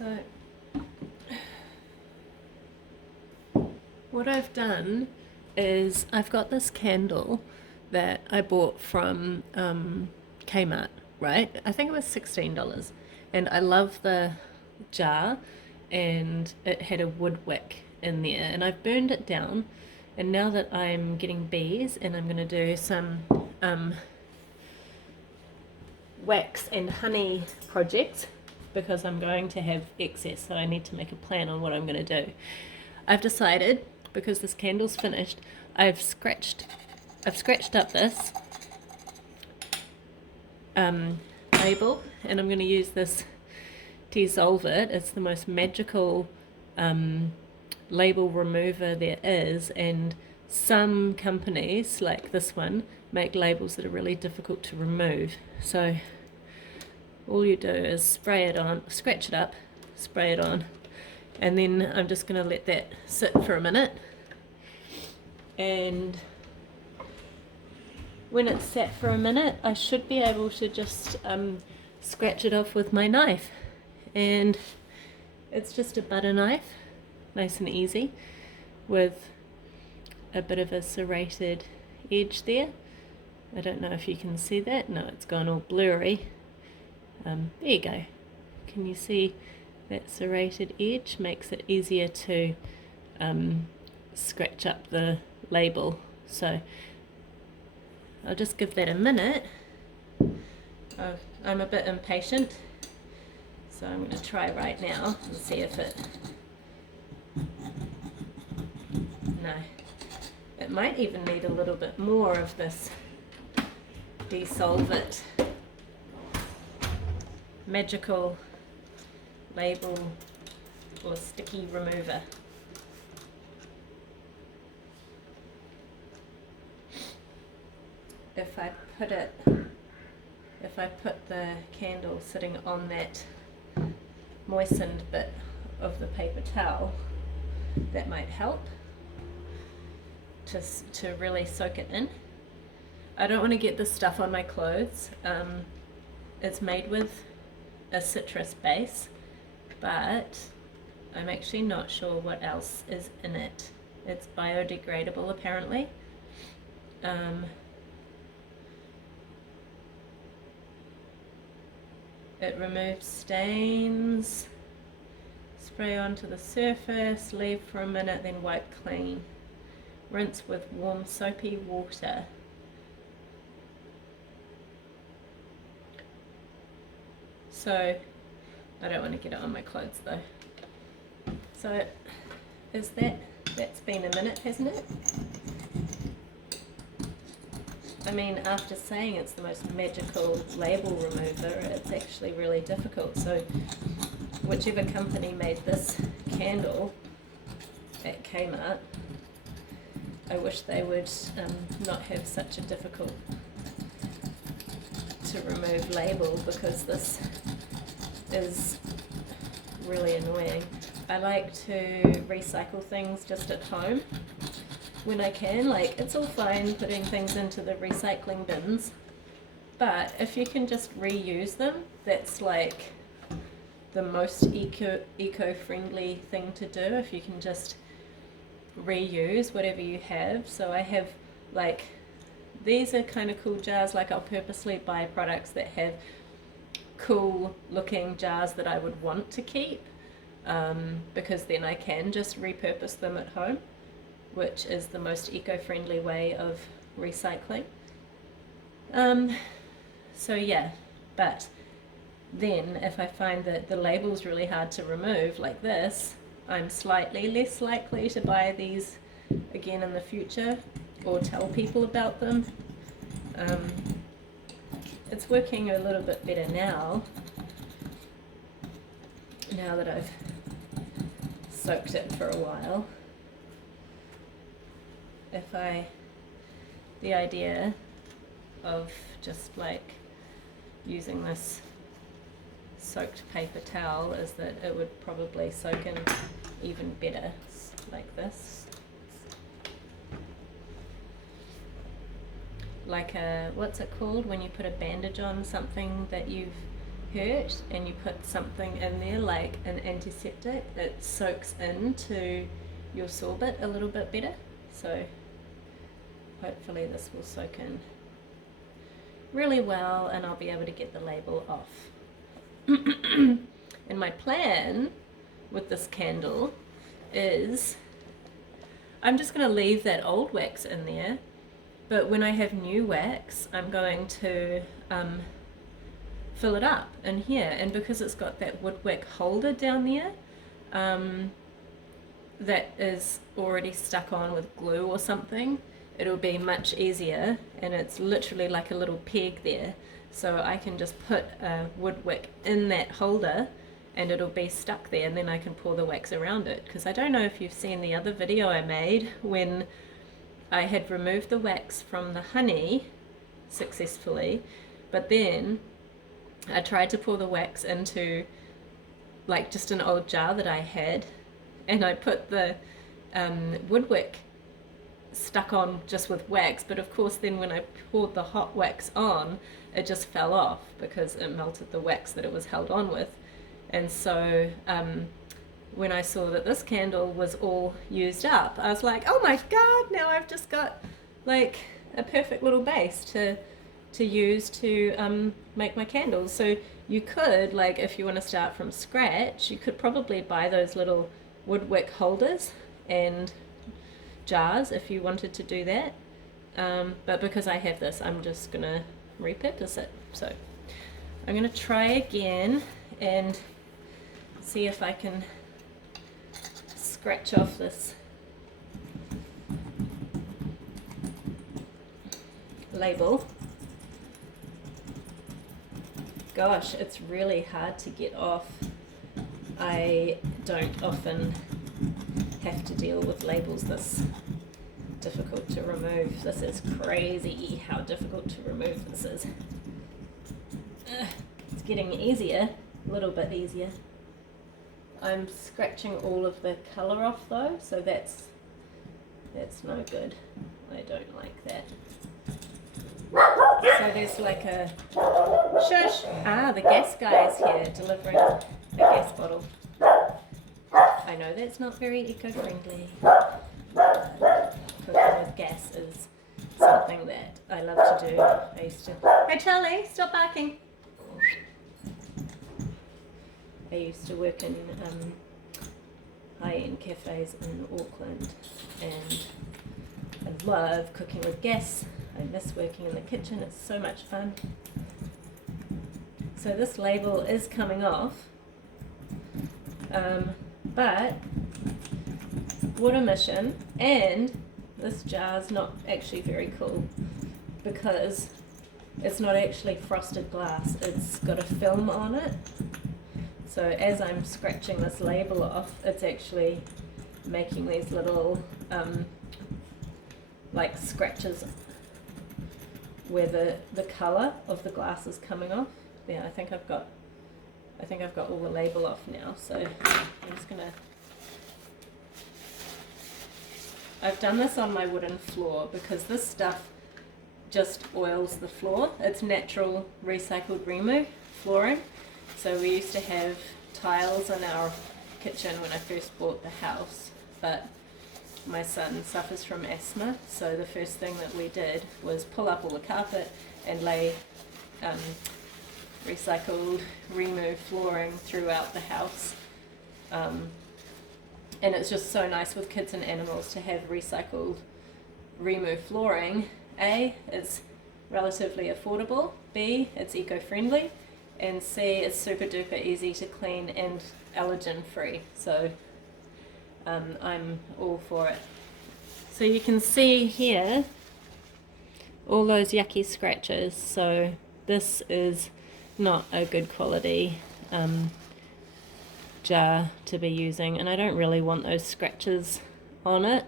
So what I've done is I've got this candle that I bought from Kmart, right? I think it was $16. And I love the jar, and it had a wood wick in there. And I've burned it down. And now that I'm getting bees and I'm going to do some wax and honey projects, because I'm going to have excess, so I need to make a plan on what I'm going to do. I've decided, because this candle's finished, I've scratched up this label, and I'm going to use this to dissolve it. It's the most magical label remover there is, and some companies like this one make labels that are really difficult to remove. So all you do is spray it on, scratch it up, spray it on, and then I'm just going to let that sit for a minute. And when it's sat for a minute, I should be able to just scratch it off with my knife. And it's just a butter knife, nice and easy, with a bit of a serrated edge there. I don't know if you can see that. No, it's gone all blurry. There you go. Can you see that serrated edge? Makes it easier to scratch up the label. So I'll just give that a minute. Oh, I'm a bit impatient, so I'm going to try right now and see if it... No. It might even need a little bit more of this Dissolve It magical label or sticky remover. If I put the candle sitting on that moistened bit of the paper towel, that might help to really soak it in. I don't want to get this stuff on my clothes. It's made with a citrus base, but I'm actually not sure what else is in it. It's biodegradable apparently. It removes stains. Spray onto the surface, leave for a minute, then wipe clean. Rinse with warm soapy water. So, I don't want to get it on my clothes though. So, that's been a minute, hasn't it? I mean, after saying it's the most magical label remover, it's actually really difficult. So, whichever company made this candle at Kmart, I wish they would not have such a difficult to remove label, because this is really annoying. I like to recycle things just at home when I can. Like, it's all fine putting things into the recycling bins, but if you can just reuse them, that's like the most eco-friendly thing to do, if you can just reuse whatever you have. So I have, like, these are kind of cool jars. Like, I'll purposely buy products that have cool looking jars that I would want to keep, because then I can just repurpose them at home, which is the most eco-friendly way of recycling. So yeah, but then if I find that the label's really hard to remove, like this, I'm slightly less likely to buy these again in the future or tell people about them. It's working a little bit better now that I've soaked it for a while. The idea of just like using this soaked paper towel is that it would probably soak in even better, like this. Like a, what's it called when you put a bandage on something that you've hurt and you put something in there like an antiseptic, it soaks into your sorbet a little bit better. So hopefully this will soak in really well and I'll be able to get the label off. And my plan with this candle is I'm just going to leave that old wax in there, but when I have new wax I'm going to fill it up in here, and because it's got that woodwick holder down there that is already stuck on with glue or something, it'll be much easier, and it's literally like a little peg there, so I can just put a woodwick in that holder and it'll be stuck there, and then I can pour the wax around it. Because I don't know if you've seen the other video I made when I had removed the wax from the honey successfully, but then I tried to pour the wax into like just an old jar that I had, and I put the woodwick stuck on just with wax, but of course then when I poured the hot wax on, it just fell off because it melted the wax that it was held on with. And so when I saw that this candle was all used up, I was like, oh my god, now I've just got like a perfect little base to use to make my candles. So you could, like, if you want to start from scratch, you could probably buy those little woodwick holders and jars if you wanted to do that, but because I have this, I'm just gonna repurpose it. So I'm gonna try again and see if I can scratch off this label. Gosh, it's really hard to get off. I don't often have to deal with labels this difficult to remove. This is crazy how difficult to remove this is. It's getting easier, a little bit easier. I'm scratching all of the colour off though, so that's no good. I don't like that. So there's like a shush. Ah, the gas guy is here delivering a gas bottle. I know that's not very eco-friendly. Cooking with gas is something that I love to do. I used to... Hey Charlie, stop barking! I used to work in high-end cafes in Auckland, and I love cooking with gas. I miss working in the kitchen, it's so much fun. So this label is coming off, but wood emission, and this jar's not actually very cool because it's not actually frosted glass, it's got a film on it. So as I'm scratching this label off, it's actually making these little like scratches where the colour of the glass is coming off. Yeah, I think I've got all the label off now, so I'm just gonna... I've done this on my wooden floor because this stuff just oils the floor. It's natural recycled Remu flooring. So we used to have tiles in our kitchen when I first bought the house, but my son suffers from asthma, so the first thing that we did was pull up all the carpet and lay recycled Remu flooring throughout the house. And it's just so nice with kids and animals to have recycled Remu flooring. A, it's relatively affordable, B, it's eco-friendly, and C, it's super duper easy to clean and allergen free. So I'm all for it. So you can see here all those yucky scratches. So this is not a good quality jar to be using, and I don't really want those scratches on it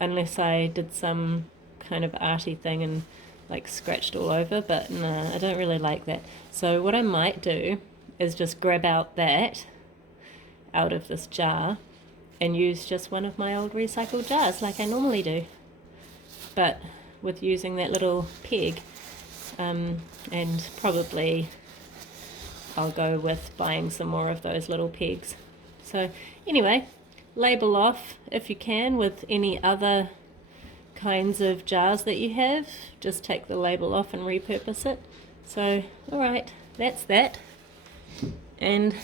unless I did some kind of arty thing and like scratched all over, but no, I don't really like that. So what I might do is just grab out that out of this jar and use just one of my old recycled jars like I normally do, but with using that little peg, and probably I'll go with buying some more of those little pegs. So anyway, label off if you can with any other kinds of jars that you have. Just take the label off and repurpose it. So alright, that's that, and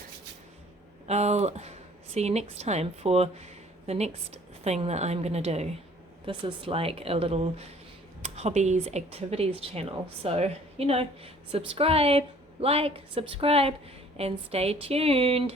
I'll see you next time for the next thing that I'm gonna do. This is like a little hobbies activities channel, so subscribe, like, subscribe, and stay tuned.